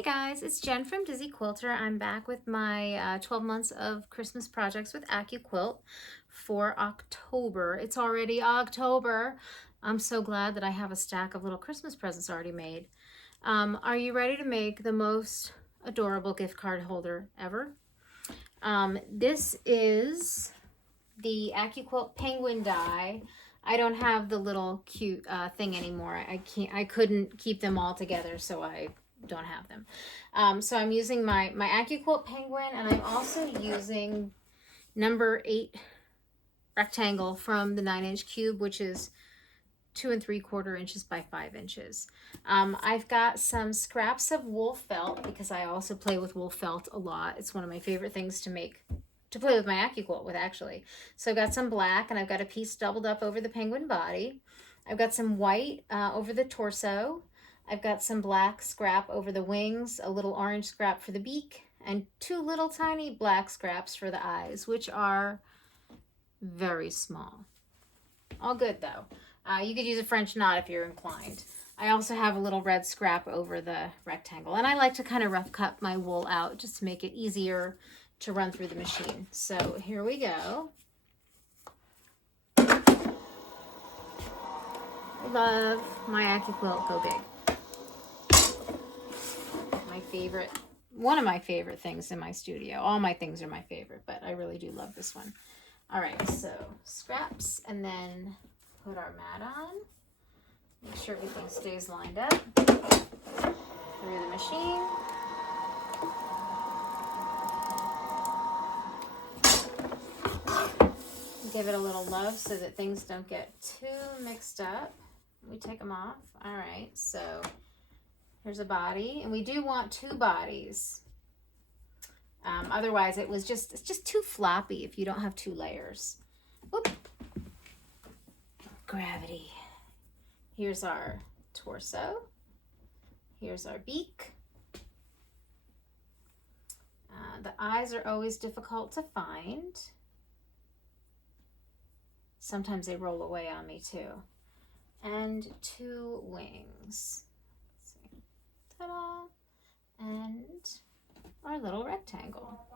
Hey guys, it's Jen from Dizzy Quilter. I'm back with my 12 months of Christmas projects with AccuQuilt for October. It's already October. I'm so glad that I have a stack of little Christmas presents already made. Are you ready to make the most adorable gift card holder ever? This is the AccuQuilt penguin die. I don't have the little cute thing anymore. I couldn't keep them all together, so I don't have them. So I'm using my AccuQuilt penguin, and I'm also using number 8 rectangle from the 9-inch cube, which is 2 3/4 inches by 5 inches. I've got some scraps of wool felt because I also play with wool felt a lot. It's one of my favorite things to play with my AccuQuilt with, actually. So I've got some black, and I've got a piece doubled up over the penguin body. I've got some white over the torso. I've got some black scrap over the wings, a little orange scrap for the beak, and 2 little tiny black scraps for the eyes, which are very small. All good, though. You could use a French knot if you're inclined. I also have a little red scrap over the rectangle, and I like to kind of rough cut my wool out just to make it easier to run through the machine. So here we go. Love my AccuQuilt Go Big. My favorite, one of my favorite things in my studio. All my things are my favorite, but I really do love this one. All right, so scraps, and then put our mat on. Make sure everything stays lined up through the machine. Give it a little love so that things don't get too mixed up. We take them off. All right, so here's a body, and we do want 2 bodies. Otherwise, it's just too floppy if you don't have 2 layers. Whoop. Gravity. Here's our torso. Here's our beak. The eyes are always difficult to find. Sometimes they roll away on me too. And 2 wings. Let's see. Ta-da! And our little rectangle.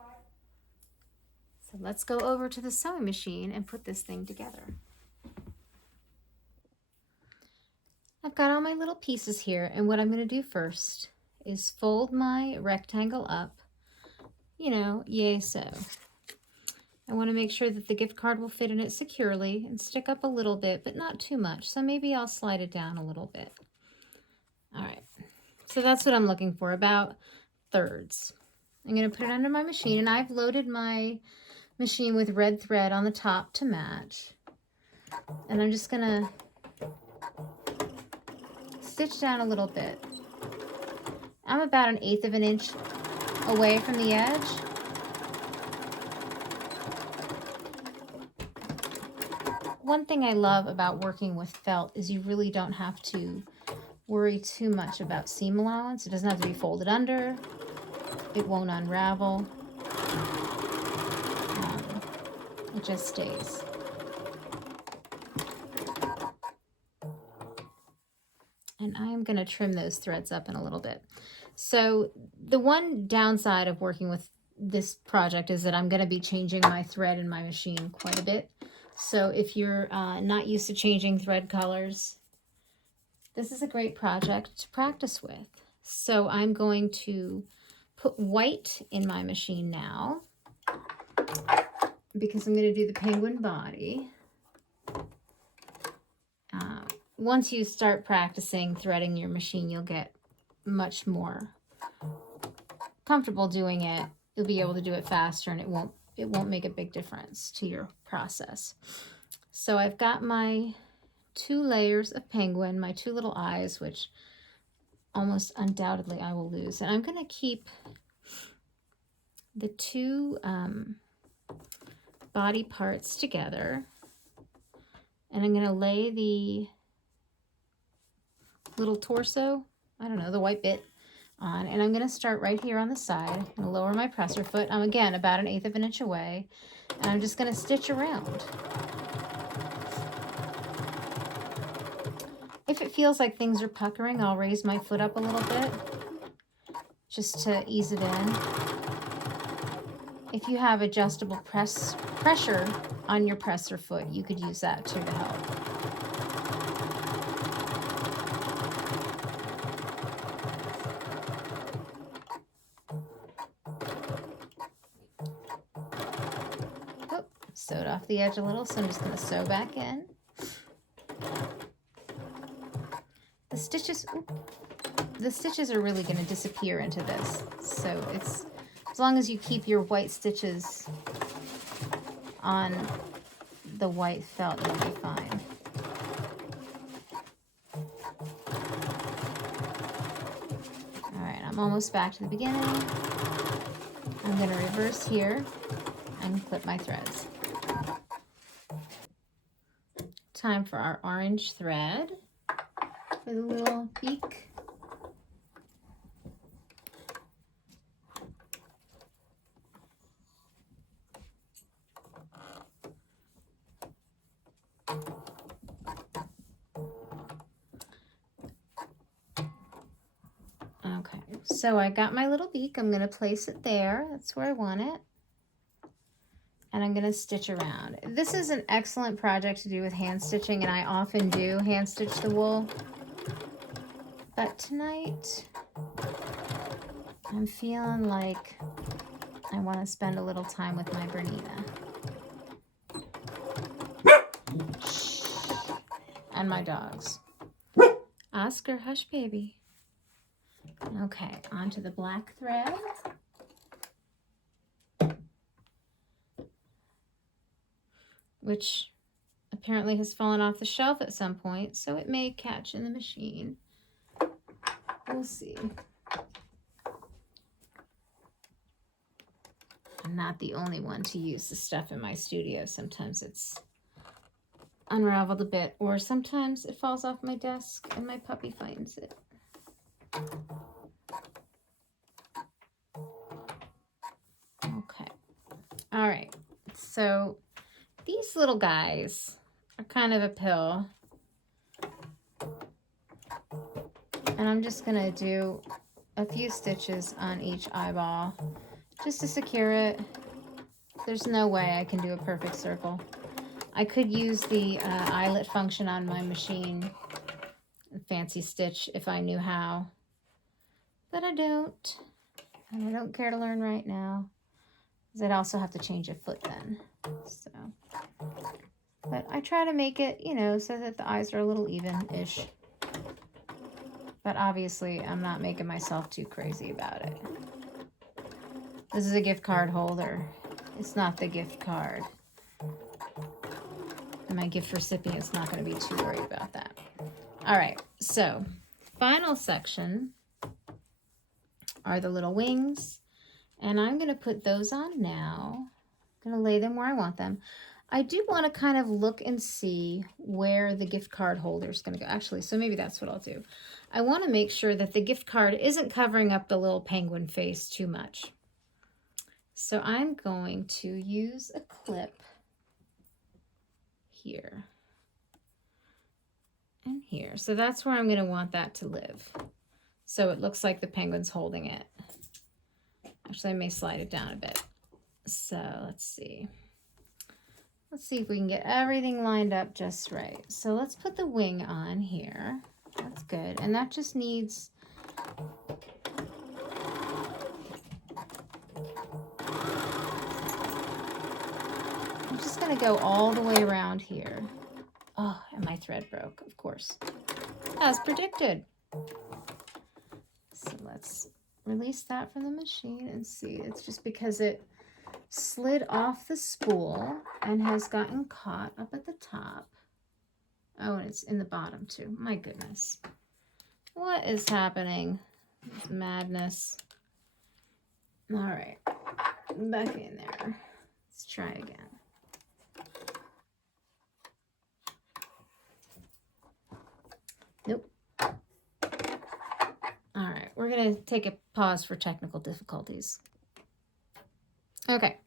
So let's go over to the sewing machine and put this thing together. I've got all my little pieces here, and what I'm going to do first is fold my rectangle up, yay so. I want to make sure that the gift card will fit in it securely and stick up a little bit, but not too much. So maybe I'll slide it down a little bit. All right, so that's what I'm looking for, about 1/3. I'm going to put it under my machine, and I've loaded my machine with red thread on the top to match. And I'm just going to stitch down a little bit. I'm about 1/8 of an inch away from the edge. One thing I love about working with felt is you really don't have to worry too much about seam allowance. It doesn't have to be folded under. It won't unravel. It just stays. And I'm going to trim those threads up in a little bit. So the one downside of working with this project is that I'm going to be changing my thread in my machine quite a bit. So if you're not used to changing thread colors, this is a great project to practice with. So I'm going to put white in my machine now because I'm going to do the penguin body. Once you start practicing threading your machine, you'll get much more comfortable doing it. You'll be able to do it faster, and it won't make a big difference to your process. So I've got my 2 layers of penguin, my 2 little eyes, which almost undoubtedly I will lose. And I'm going to keep the 2 body parts together, and I'm going to lay the little torso, I don't know, the white bit on, and I'm going to start right here on the side. I'm going to lower my presser foot. I'm again about 1/8 of an inch away, and I'm just going to stitch around. If it feels like things are puckering, I'll raise my foot up a little bit just to ease it in. If you have adjustable pressure on your presser foot, you could use that too to help. Oh, sewed off the edge a little, so I'm just going to sew back in. The stitches are really going to disappear into this, so it's, as long as you keep your white stitches on the white felt, you'll be fine. All right, I'm almost back to the beginning. I'm going to reverse here and clip my threads. Time for our orange thread for the little beak. Okay, so I got my little beak. I'm going to place it there. That's where I want it. And I'm going to stitch around. This is an excellent project to do with hand stitching, and I often do hand stitch the wool. But tonight, I'm feeling like I want to spend a little time with my Bernina. And my dogs. Oscar, hush baby. Okay, onto the black thread. Which apparently has fallen off the shelf at some point, so it may catch in the machine. We'll see. I'm not the only one to use the stuff in my studio. Sometimes it's unraveled a bit, or sometimes it falls off my desk and my puppy finds it. Okay. All right. So these little guys are kind of a pill. And I'm just going to do a few stitches on each eyeball just to secure it. There's no way I can do a perfect circle. I could use the eyelet function on my machine, fancy stitch, if I knew how. But I don't. And I don't care to learn right now, because I'd also have to change a foot then. So, but I try to make it, you know, so that the eyes are a little even-ish. But obviously, I'm not making myself too crazy about it. This is a gift card holder. It's not the gift card. And my gift recipient's not going to be too worried about that. All right, so final section are the little wings. And I'm going to put those on now. I'm going to lay them where I want them. I do want to kind of look and see where the gift card holder is going to go. Actually, so maybe that's what I'll do. I want to make sure that the gift card isn't covering up the little penguin face too much. So I'm going to use a clip here and here. So that's where I'm going to want that to live. So it looks like the penguin's holding it. Actually, I may slide it down a bit. So let's see. Let's see if we can get everything lined up just right. So let's put the wing on here. That's good. And that just needs... I'm just going to go all the way around here. Oh, and my thread broke, of course. As predicted. So let's release that from the machine and see. It's just because it slid off the spool and has gotten caught up at the top. Oh, and it's in the bottom too. My goodness. What is happening? It's madness. All right. Back in there. Let's try again. Nope. All right. We're going to take a pause for technical difficulties. Okay,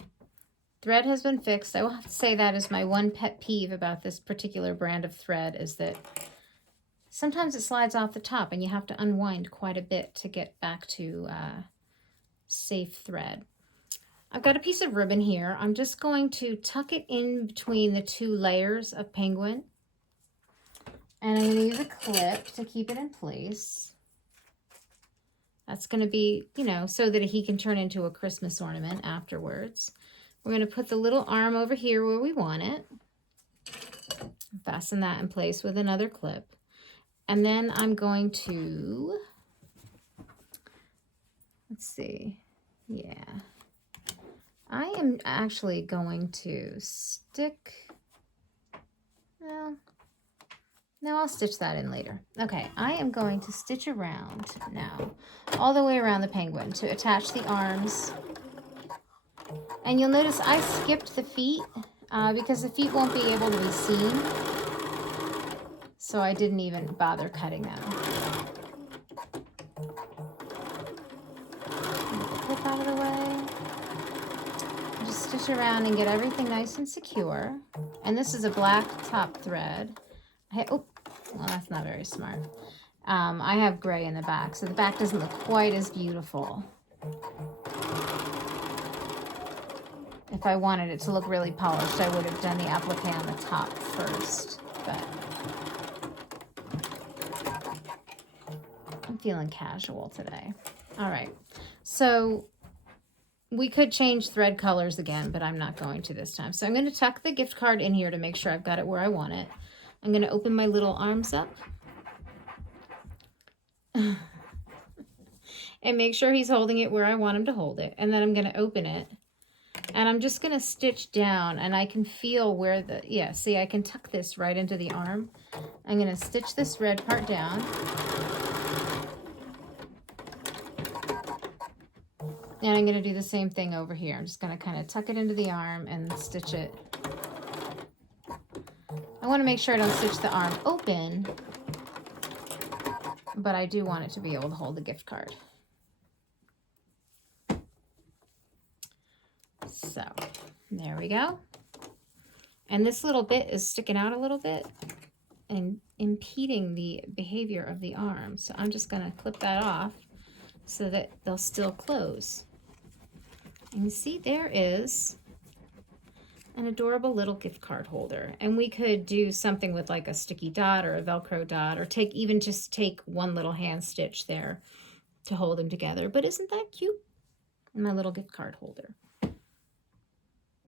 thread has been fixed. I will have to say that is my one pet peeve about this particular brand of thread, is that sometimes it slides off the top and you have to unwind quite a bit to get back to safe thread. I've got a piece of ribbon here. I'm just going to tuck it in between the 2 layers of penguin. And I'm going to use a clip to keep it in place. That's going to be, you know, so that he can turn into a Christmas ornament afterwards. We're going to put the little arm over here where we want it. Fasten that in place with another clip. And then I'm going to, let's see, yeah. I am actually going to stick, no, I'll stitch that in later. Okay, I am going to stitch around now, all the way around the penguin to attach the arms. And you'll notice I skipped the feet because the feet won't be able to be seen. So I didn't even bother cutting them. Get the clip out of the way. Just stitch around and get everything nice and secure. And this is a black top thread. Oh, well, that's not very smart. I have gray in the back, so the back doesn't look quite as beautiful. If I wanted it to look really polished, I would have done the applique on the top first, but I'm feeling casual today. All right, so we could change thread colors again, but I'm not going to this time. So I'm going to tuck the gift card in here to make sure I've got it where I want it. I'm going to open my little arms up and make sure he's holding it where I want him to hold it. And then I'm going to open it. And I'm just going to stitch down, and I can feel where the, yeah, see, I can tuck this right into the arm. I'm going to stitch this red part down. And I'm going to do the same thing over here. I'm just going to kind of tuck it into the arm and stitch it. I want to make sure I don't stitch the arm open, but I do want it to be able to hold the gift card. So there we go. And this little bit is sticking out a little bit and impeding the behavior of the arm. So I'm just going to clip that off so that they'll still close. And you see there is an adorable little gift card holder. And we could do something with like a sticky dot or a Velcro dot, or just take one little hand stitch there to hold them together. But isn't that cute? My little gift card holder.